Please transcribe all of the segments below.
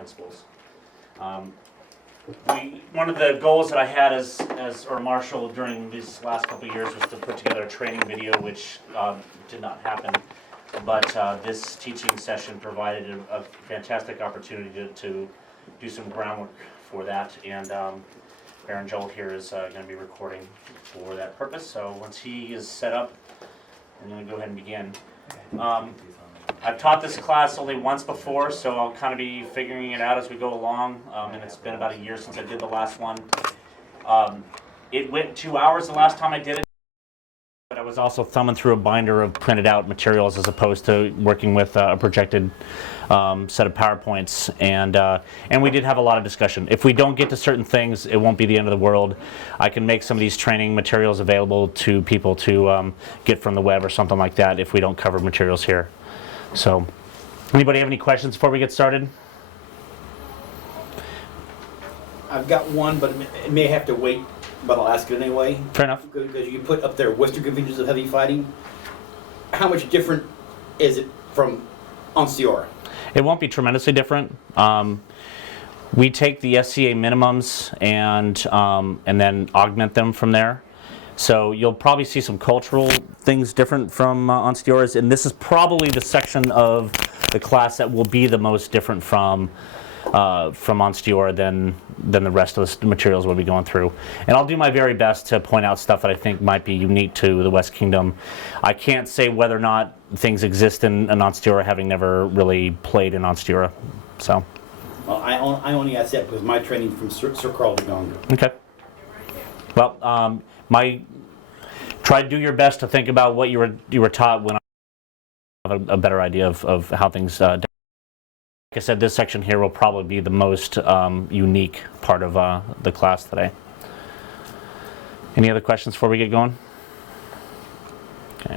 principles. One of the goals that I had as Marshal during these last couple of years was to put together a training video, which did not happen. But this teaching session provided a fantastic opportunity to do some groundwork for that. And Baron Joel here is going to be recording for that purpose. So once he is set up, I'm going to go ahead and begin. I've taught this class only once before, so I'll kind of be figuring it out as we go along, and it's been about a year since I did the last one. It went 2 hours the last time I did it, but I was also thumbing through a binder of printed out materials as opposed to working with a projected set of PowerPoints, and we did have a lot of discussion. If we don't get to certain things, it won't be the end of the world. I can make some of these training materials available to people to get from the web or something like that if we don't cover materials here. So, anybody have any questions before we get started? I've got one, but it may have to wait, but I'll ask it anyway. Fair enough. Because you put up there Western Conventions of Heavy Fighting. How much different is it from Onstiora? It won't be tremendously different. We take the SCA minimums and then augment them from there. So you'll probably see some cultural things different from Onstiora's, and this is probably the section of the class that will be the most different from Onstiora than the rest of the materials we'll be going through. And I'll do my very best to point out stuff that I think might be unique to the West Kingdom. I can't say whether or not things exist in Onstiora, having never really played in Onstiora. So. Well, I only ask that because my training from Sir Carl de Gaulle. Okay. Well, try to do your best to think about what you were taught when I have a better idea of how things. Like I said, this section here will probably be the most unique part of the class today. Any other questions before we get going? Okay.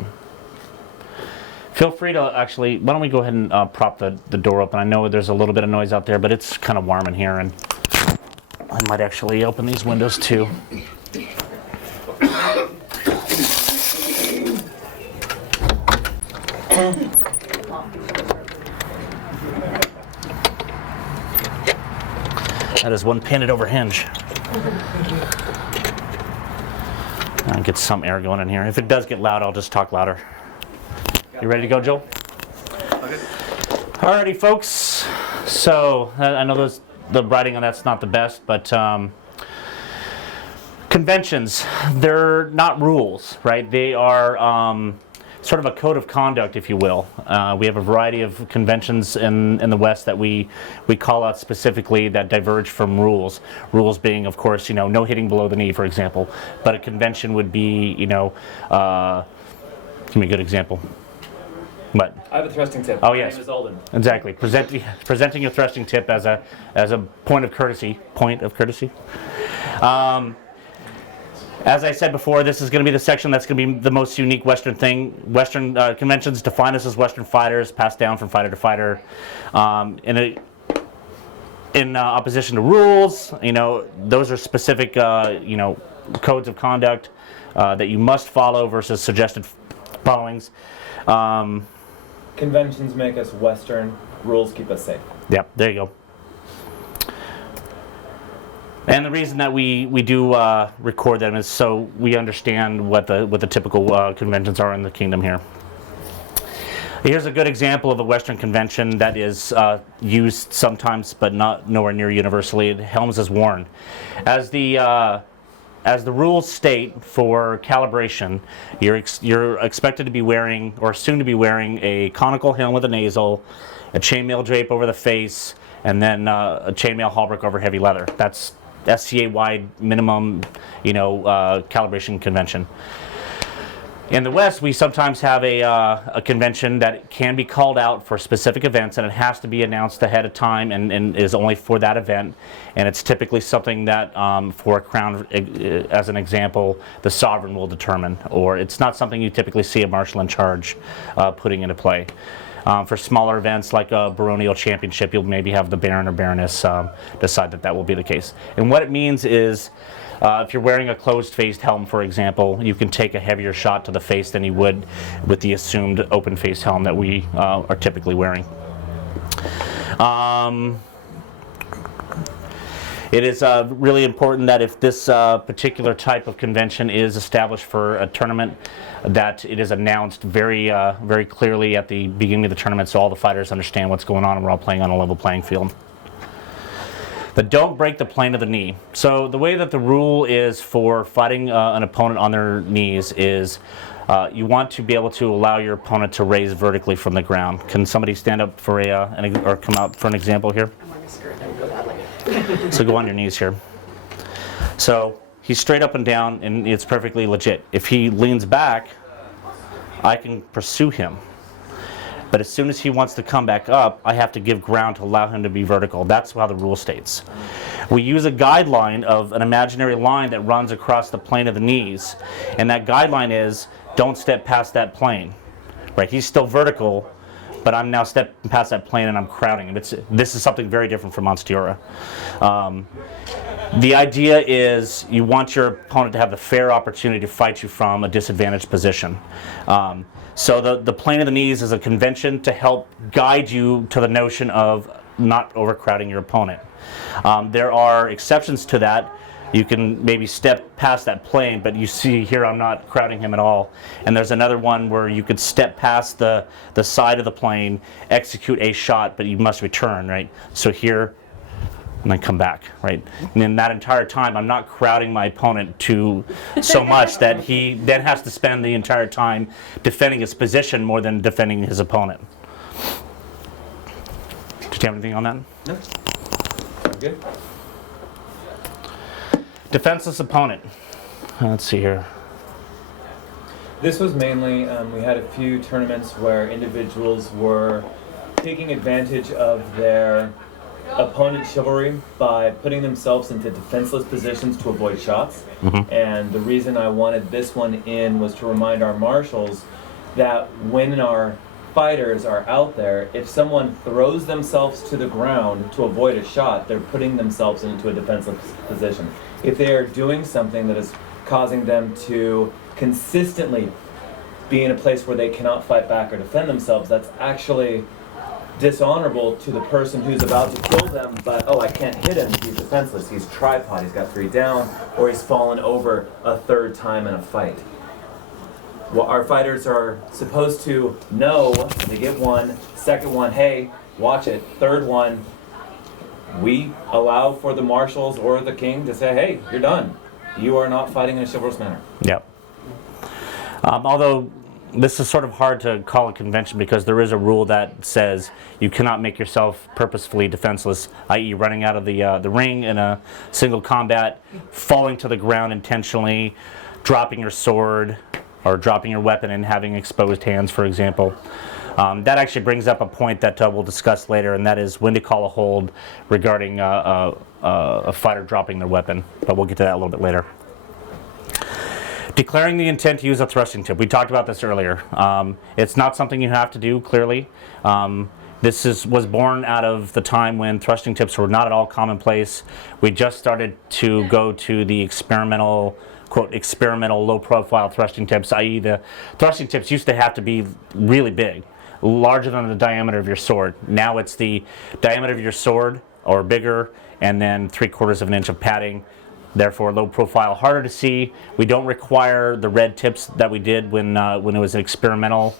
Feel free to actually. Why don't we go ahead and prop the door open? I know there's a little bit of noise out there, but it's kind of warm in here, and I might actually open these windows too. That is one painted over hinge. I'll get some air going in here. If it does get loud, I'll just talk louder. You ready to go, Joel? Okay. Alrighty, folks. So I know the writing on that's not the best, but conventions, they're not rules, right? They are sort of a code of conduct, if you will. We have a variety of conventions in the West that we call out specifically that diverge from rules. Rules being, of course, no hitting below the knee, for example. But a convention would be, give me a good example. What? I have a thrusting tip. Oh, My yes. name is Alden. Exactly. Presenting your thrusting tip as a point of courtesy. As I said before, this is going to be the section that's going to be the most unique Western thing. Western conventions define us as Western fighters, passed down from fighter to fighter. In opposition to rules, those are specific, codes of conduct that you must follow versus suggested followings. Conventions make us Western. Rules keep us safe. Yep, there you go. And the reason that we do record them is so we understand what the typical conventions are in the kingdom here. Here's a good example of a Western convention that is used sometimes, but nowhere near universally. Helms is worn. As the rules state for calibration, you're expected to be wearing, or soon to be wearing, a conical helm with a nasal, a chainmail drape over the face, and then a chainmail hauberk over heavy leather. That's SCA-wide minimum, calibration convention. In the West, we sometimes have a convention that can be called out for specific events, and it has to be announced ahead of time and is only for that event. And it's typically something that, for a crown, as an example, the sovereign will determine, or it's not something you typically see a marshal in charge putting into play. For smaller events like a baronial championship, you'll maybe have the baron or baroness decide that will be the case. And what it means is, if you're wearing a closed-faced helm, for example, you can take a heavier shot to the face than you would with the assumed open-faced helm that we are typically wearing. It is really important that if this particular type of convention is established for a tournament, that it is announced very very clearly at the beginning of the tournament so all the fighters understand what's going on and we're all playing on a level playing field. But don't break the plane of the knee. So the way that the rule is for fighting an opponent on their knees is you want to be able to allow your opponent to raise vertically from the ground. Can somebody stand up for or come out for an example here? I'm wearing a skirt that would go that way. So go on your knees here. So he's straight up and down and it's perfectly legit. If he leans back, I can pursue him. But as soon as he wants to come back up, I have to give ground to allow him to be vertical. That's how the rule states. We use a guideline of an imaginary line that runs across the plane of the knees. And that guideline is, don't step past that plane. Right? He's still vertical, but I'm now stepping past that plane and I'm crowding him. This is something very different from Monstiura. The idea is you want your opponent to have the fair opportunity to fight you from a disadvantaged position. So the plane of the knees is a convention to help guide you to the notion of not overcrowding your opponent. There are exceptions to that. You can maybe step past that plane, but you see here I'm not crowding him at all. And there's another one where you could step past the side of the plane, execute a shot, but you must return, right? So here, and then come back, right? And in that entire time, I'm not crowding my opponent so much that he then has to spend the entire time defending his position more than defending his opponent. Did you have anything on that? No. Good. Defenseless opponent. Let's see here. This was mainly, we had a few tournaments where individuals were taking advantage of their opponent chivalry by putting themselves into defenseless positions to avoid shots. And the reason I wanted this one in was to remind our marshals that when our fighters are out there, if someone throws themselves to the ground to avoid a shot, they're putting themselves into a defenseless position. If they are doing something that is causing them to consistently be in a place where they cannot fight back or defend themselves, that's actually dishonorable to the person who's about to kill them, but oh, I can't hit him, he's defenseless, he's tripod, he's got 3 down, or he's fallen over a 3rd time in a fight. What our fighters are supposed to know, they get 1, 2nd one, hey, watch it, 3rd one, we allow for the marshals or the king to say, hey, you're done. You are not fighting in a chivalrous manner. Yep. Although this is sort of hard to call a convention because there is a rule that says you cannot make yourself purposefully defenseless, i.e. running out of the ring in a single combat, falling to the ground intentionally, dropping your sword, or dropping your weapon and having exposed hands, for example. That actually brings up a point that we'll discuss later, and that is when to call a hold regarding a fighter dropping their weapon, but we'll get to that a little bit later. Declaring the intent to use a thrusting tip. We talked about this earlier. It's not something you have to do, clearly. This was born out of the time when thrusting tips were not at all commonplace. We just started to go to the experimental, quote, experimental low-profile thrusting tips, i.e. the thrusting tips used to have to be really big, larger than the diameter of your sword. Now it's the diameter of your sword, or bigger, and then 3/4 of an inch of padding. Therefore, low profile, harder to see. We don't require the red tips that we did when it was an experimental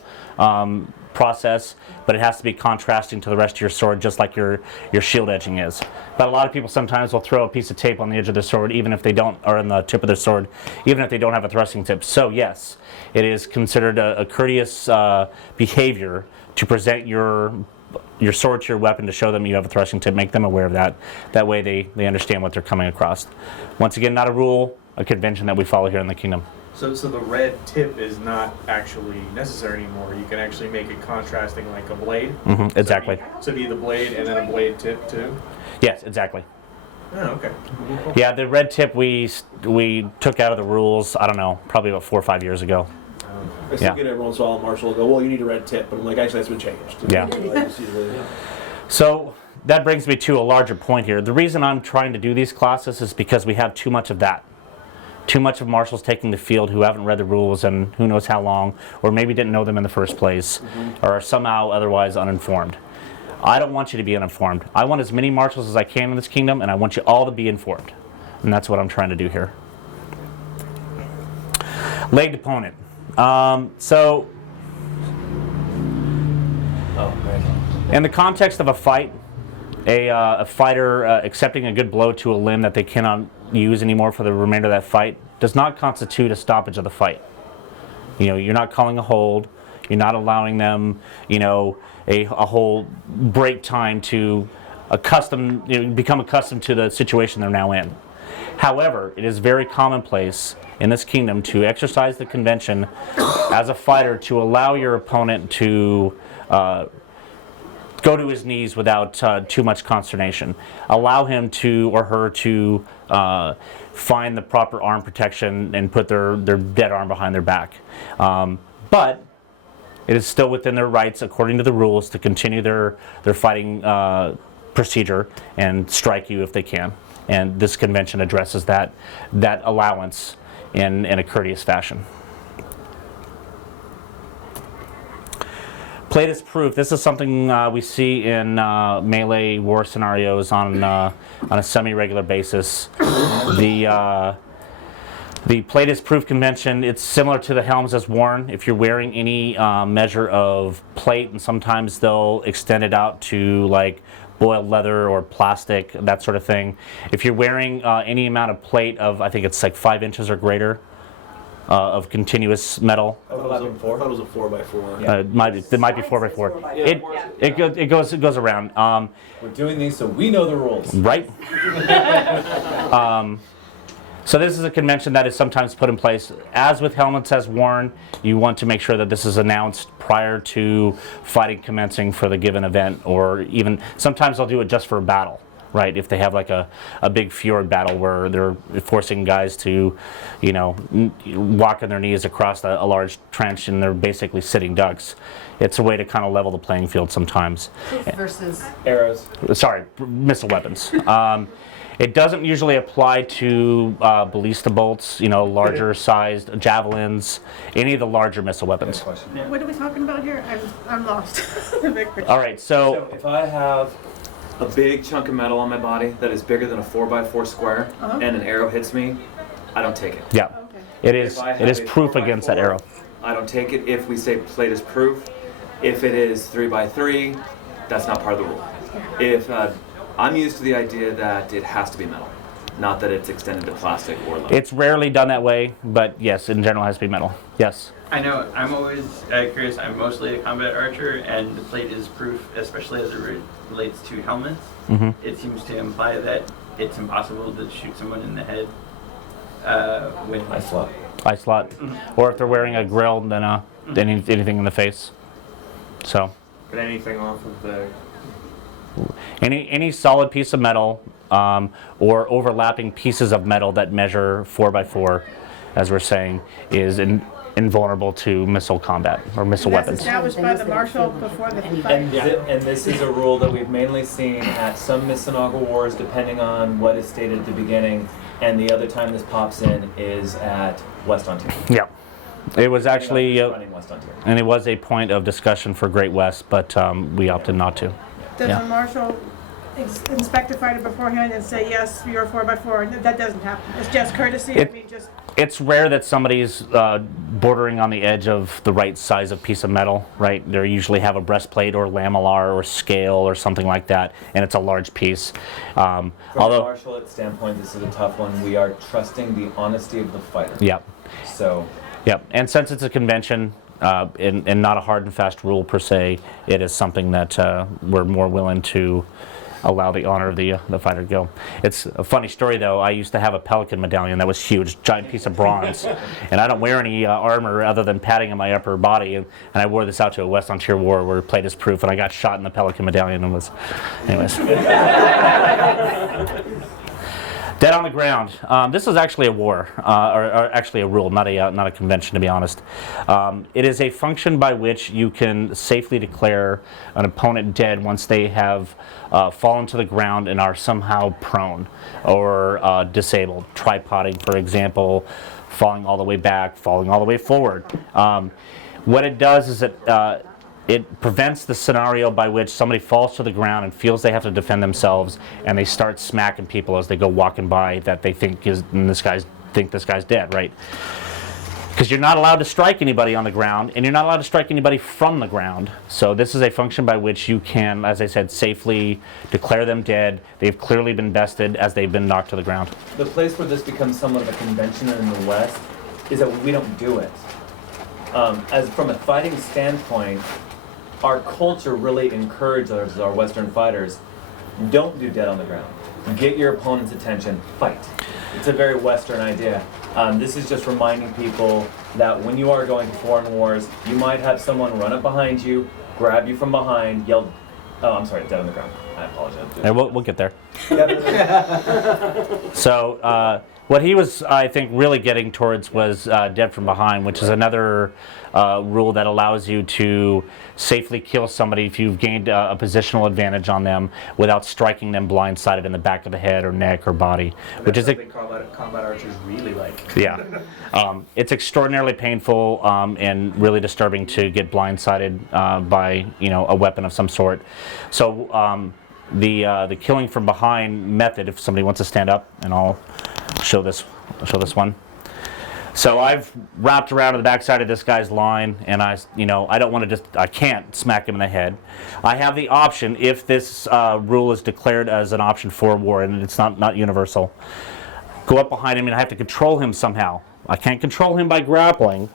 process, but it has to be contrasting to the rest of your sword, just like your shield edging is. But a lot of people sometimes will throw a piece of tape on the edge of their sword, even if they don't, or on the tip of their sword, even if they don't have a thrusting tip. So yes, it is considered a courteous behavior to present your sword to your weapon to show them you have a thrusting tip, make them aware of that. That way they understand what they're coming across. Once again, not a rule, a convention that we follow here in the kingdom. So the red tip is not actually necessary anymore. You can actually make it contrasting like a blade. Mm-hmm, exactly. So be the blade and then a blade tip too? Yes, exactly. Oh, okay. Yeah, the red tip we took out of the rules, I don't know, probably about 4 or 5 years ago. I still Yeah. get every once in a while, Marshall will go, well, you need a red tip. But I'm like, actually, that's been changed. Yeah. Yeah. So that brings me to a larger point here. The reason I'm trying to do these classes is because we have too much of that. Too much of marshals taking the field who haven't read the rules and who knows how long, or maybe didn't know them in the first place, or are somehow otherwise uninformed. I don't want you to be uninformed. I want as many marshals as I can in this kingdom, and I want you all to be informed. And that's what I'm trying to do here. Legged opponent. So, in the context of a fight, a fighter accepting a good blow to a limb that they cannot use anymore for the remainder of that fight does not constitute a stoppage of the fight. You know, you're not calling a hold. You're not allowing them, you know, a whole break time to become accustomed to the situation they're now in. However, it is very commonplace in this kingdom to exercise the convention as a fighter to allow your opponent to go to his knees without too much consternation. Allow him to or her to find the proper arm protection and put their dead arm behind their back. But it is still within their rights, according to the rules, to continue their fighting procedure and strike you if they can. And this convention addresses that allowance in a courteous fashion. Plate is proof. This is something we see in melee war scenarios on a semi-regular basis. The plate is proof convention, it's similar to the helms as worn. If you're wearing any measure of plate, and sometimes they'll extend it out to like boiled leather or plastic, that sort of thing. If you're wearing any amount of plate of, I think it's like 5 inches or greater of continuous metal. I thought it was a 4x4. Yeah. It might be 4x4. It goes around. We're doing these so we know the rules. Right? So this is a convention that is sometimes put in place. As with helmets as worn, you want to make sure that this is announced prior to fighting commencing for the given event, or even sometimes they'll do it just for a battle, right? If they have like a big fjord battle where they're forcing guys to, you know, walk on their knees across a large trench and they're basically sitting ducks. It's a way to kind of level the playing field sometimes. Versus Arrows. Sorry, missile weapons. It doesn't usually apply to ballista bolts, you know, larger sized javelins, any of the larger missile weapons. What are we talking about here? I'm lost. The big picture. All right, So if I have a big chunk of metal on my body that is bigger than a 4x4 square and an arrow hits me, I don't take it. yeah, Okay. it is If I have a proof 4x4, against that arrow. I don't take it if we say plate is proof. If it is 3x3, that's not part of the rule. If I'm used to the idea that it has to be metal, not that it's extended to plastic or leather. It's rarely done that way, but yes, in general it has to be metal. Yes. I know, I'm always curious. I'm mostly a combat archer, and the plate is proof, especially as it relates to helmets. Mm-hmm. It seems to imply that it's impossible to shoot someone in the head with I slot. Eye slot. Or if they're wearing a grill, then anything in the face. So But anything off of the any solid piece of metal or overlapping pieces of metal that measure 4x4, as we're saying, is invulnerable to missile combat or missile That's weapons. established by the marshal before the fight. And this is a rule that we've mainly seen at some Missinauga wars, depending on what is stated at the beginning, and the other time this pops in is at West Ontario. Yeah. It was actually, Running West Ontario. and it was a point of discussion for Great West, but we opted not to. Does Yeah. the marshal inspect a fighter beforehand and say, yes, you're 4x4? That doesn't happen. It's just courtesy. I mean, just It's rare that somebody's bordering on the edge of the right size of piece of metal, right? They usually have a breastplate or lamellar or scale or something like that, and it's a large piece. From a Although, martial art standpoint, this is a tough one. We are trusting the honesty of the fighter. yep, So yep. And since it's a convention and not a hard and fast rule per se, it is something that we're more willing to allow the honor of the fighter to go. It's a funny story though. I used to have a pelican medallion that was huge, giant piece of bronze, and I don't wear any armor other than padding on my upper body. And I wore this out to a West Ontario war where plate is proof, and I got shot in the pelican medallion and was, anyways. Dead on the ground. This is actually a war, or actually a rule, not a convention, to be honest. It is a function by which you can safely declare an opponent dead once they have fallen to the ground and are somehow prone or disabled. Tripoding, for example, falling all the way back, falling all the way forward. What it does is it prevents the scenario by which somebody falls to the ground and feels they have to defend themselves, and they start smacking people as they go walking by that they think this guy's dead, right? Because you're not allowed to strike anybody on the ground, and you're not allowed to strike anybody from the ground. So this is a function by which you can, as I said, safely declare them dead. They've clearly been bested as they've been knocked to the ground. The place where this becomes somewhat of a convention in the West is that we don't do it. As from a fighting standpoint, our culture really encourages our Western fighters, don't do dead on the ground. Get your opponent's attention, fight. It's a very Western idea. This is just reminding people that when you are going to foreign wars, you might have someone run up behind you, grab you from behind, yell, oh, I'm sorry, dead on the ground. I apologize. And we'll get there. So what he was, I think, really getting towards was dead from behind, which is another rule that allows you to safely kill somebody if you've gained a positional advantage on them without striking them blindsided in the back of the head or neck or body, which is something combat archers really like. yeah. It's extraordinarily painful and really disturbing to get blindsided by a weapon of some sort. So the killing from behind method, if somebody wants to stand up, and I'll show this one. So I've wrapped around to the backside of this guy's line, and I don't want to I can't smack him in the head. I have the option, if this rule is declared as an option for war, and it's not universal, go up behind him and I have to control him somehow. I can't control him by grappling.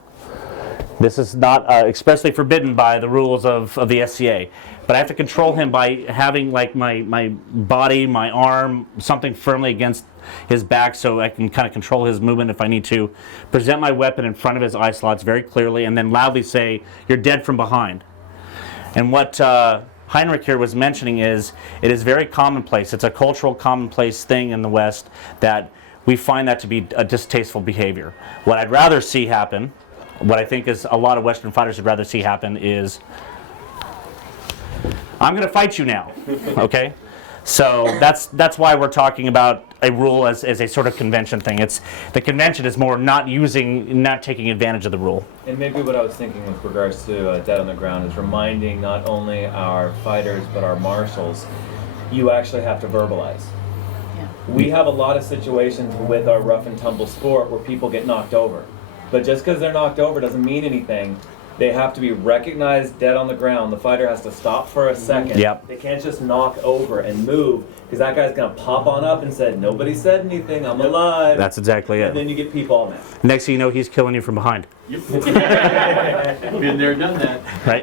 This is not expressly forbidden by the rules of the SCA. But I have to control him by having like my body, my arm, something firmly against his back so I can kind of control his movement if I need to. Present my weapon in front of his eye slots very clearly and then loudly say, "You're dead from behind." And what Heinrich here was mentioning is, it is very commonplace. It's a cultural commonplace thing in the West that we find that to be a distasteful behavior. What I'd rather see happen, what I think is a lot of Western fighters would rather see happen is, I'm going to fight you now, okay? So that's why we're talking about a rule as a sort of convention thing. The convention is more not taking advantage of the rule. And maybe what I was thinking with regards to dead on the ground is reminding not only our fighters but our marshals, you actually have to verbalize. We have a lot of situations with our rough and tumble sport where people get knocked over. But just because they're knocked over doesn't mean anything. They have to be recognized dead on the ground. The fighter has to stop for a second. Yep. They can't just knock over and move, because that guy's going to pop on up and say, "Nobody said anything, I'm alive." That's exactly it. And then you get people all mad. Next thing you know, he's killing you from behind. Been there, done that. Right?